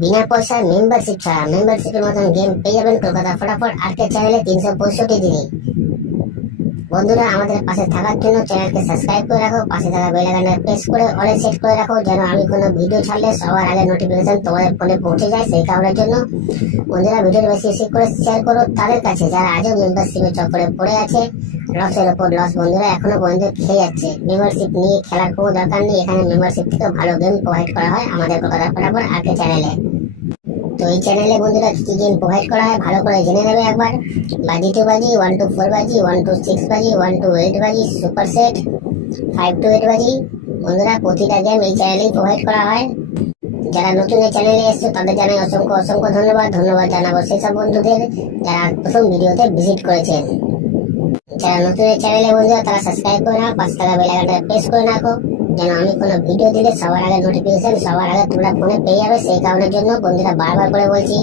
বিনা পয়সায় মেম্বারশিপ ছাড়া মেম্বারশিপের মতন গেম পেয়ে যাবেন কলকাতা ফটাফট আর্কেড চ্যানেলে 365 দিনে। বন্ধুরা, আমাদের পাশে থাকার জন্য চ্যানেলকে সাবস্ক্রাইব করে রাখো, পাশে থাকা বেল আইকনটা প্রেস করে অলে সেট করে রাখো, যেন আমি কোনো ভিডিও ছাড়লে সবার আগে নোটিফিকেশন তোমাদের ফোনে পৌঁছে যায়। সেই কারণের জন্য বন্ধুরা, ভিডিওটি বেশি বেশি করে শেয়ার করো তাদের কাছে যারা আজও মেম্বারশিপের চক্করে পড়ে আছে। লসের ওপর লস বন্ধুরা এখনো পর্যন্ত খেয়ে যাচ্ছে। মেম্বারশিপ নিয়ে খেলার কোনো দরকার নেই, এখানে মেম্বারশিপ থেকে ভালো গেম প্রোভাইড করা হয় আমাদের কলকাতা ফটাফট আর্কেড চ্যানেলে। তো এই চ্যানেলে বন্ধুরা কি গেম প্রোভাইড করা হয় ভালো করে জেনে নেবে একবার। বাজি 2 বাজি, 1 to 4 বাজি, 1 to 6 বাজি, 1 to 8 বাজি, সুপার সেট 5 to 8 বাজি। বন্ধুরা, প্রতিটা গেম এই চ্যানেলেই প্রোভাইড করা হয়। যারা নতুন এই চ্যানেলে এসছে তাদের জানাই অসংখ্য অসংখ্য ধন্যবাদ। ধন্যবাদ জানাবো সেসব বন্ধুদের যারা প্রথম ভিডিওতে ভিজিট করেছেন। যারা নতুন এই চ্যানেলে বন্ধুরা তারা সাবস্ক্রাইব করে নাও, পাশে থাকা বেল আইকনটা প্রেস করে রাখো, যেন আমি কোনো ভিডিও দিলে সবার আগে নোটিফিকেশন সবার আগে তোমরা ফোনে পেয়ে যাবে। সেই কারণের জন্য বন্ধুরা বারবার করে বলছি,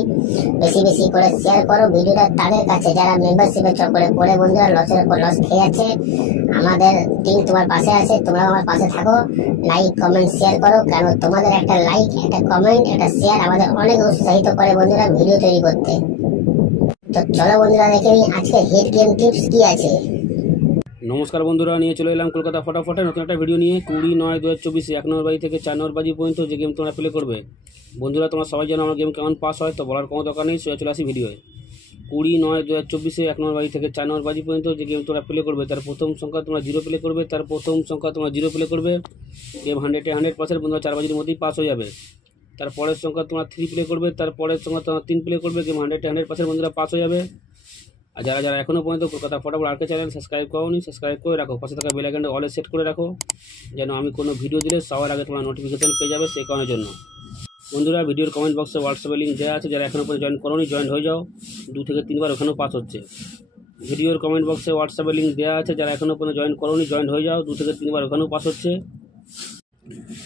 বেশি বেশি করে শেয়ার করো ভিডিওটা তাদের কাছে যারা মেম্বারশিপের চক্করে পড়ে বন্ধুরা লসের উপর লস খেয়ে যাচ্ছে। আমাদের টিম তোমার পাশে আছে, তোমরাও আমার পাশে থাকো। লাইক কমেন্ট শেয়ার করো, কারণ তোমাদের একটা লাইক, একটা কমেন্ট, একটা শেয়ার আমাদের অনেক উৎসাহিত করে বন্ধুরা ভিডিও তৈরি করতে। তো চলো বন্ধুরা দেখে নিই আজকে হিট গেম টিপস কি আছে। নমস্কার বন্ধুরা, নিয়ে চলে এলাম কলকাতা ফটাফটে নতুন একটা ভিডিও নিয়ে। 20/9/2024 1 নম্বর বাজি থেকে 4 নম্বর বাজি পর্যন্ত যে গেম তোমরা প্লে করবে। বন্ধুরা, তোমরা সবাই জানো আমার গেম কেমন পাস হয়, তো বলার কোনো দরকার নেই, চলে আসি ভিডিওয়ে। 20/9/2024 1 নম্বর বাজি থেকে 4 নম্বর বাজি পর্যন্ত যে গেম তোমরা প্লে করবে তার প্রথম সংখ্যা তোমরা 0 প্লে করবে, তার প্রথম সংখ্যা তোমরা 0 প্লে করবে। গেম 100% বন্ধুরা 4 বাজির মধ্যেই পাস হয়ে যাবে। তার পরের সংখ্যা তোমরা 3 প্লে করবে, তার পরের সংখ্যা তোমরা 3 প্লে করবে। গেম 100% বন্ধুরা পাস হয়ে যাবে। আর যারা যারা এখনও পর্যন্ত কলকাতা ফটাফট আর্কেড চ্যানেল সাবস্ক্রাইব করোনি, সাবস্ক্রাইব করে রাখো, পাশে থাকা বেল আইকনটা অলে সেট করে রাখো, যেন আমি কোনো ভিডিও দিলে সবার আগে তোমরা নোটিফিকেশন পেয়ে যাবে। সেই কারণের জন্য বন্ধুরা, ভিডিওর কমেন্ট বক্সে হোয়াটসঅ্যাপে লিঙ্ক দেওয়া আছে, যারা এখনও পর্যন্ত জয়েন করোনি জয়েন হয়ে যাও। 2 থেকে 3 বার ওখানেও পাস হচ্ছে। ভিডিওর কমেন্ট বক্সে হোয়াটসঅ্যাপে লিঙ্ক দেওয়া আছে, যারা এখনও পর্যন্ত জয়েন করোনি জয়েন হয়ে যাও। 2 থেকে 3 বার ওখানেও পাস হচ্ছে।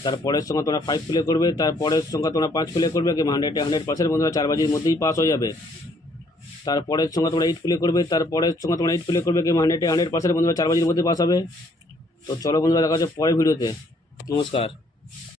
তারপরের সংখ্যা তোমরা 5 প্লে করবে, তারপরের সংখ্যা তোমরা 5 প্লে করবে। গেম 100% বন্ধুরা 4 বাজির মধ্যেই পাস হয়ে যাবে। তারপরের সঙ্গে তোমরা 8 প্লে করবে, তারপরের সঙ্গে তোমরা 8 প্লে করবে। গেম 100% বন্ধুরা 4 বাজির মধ্যে পাস হবে। তো চলো বন্ধুরা, দেখা হচ্ছে পরের ভিডিওতে। নমস্কার।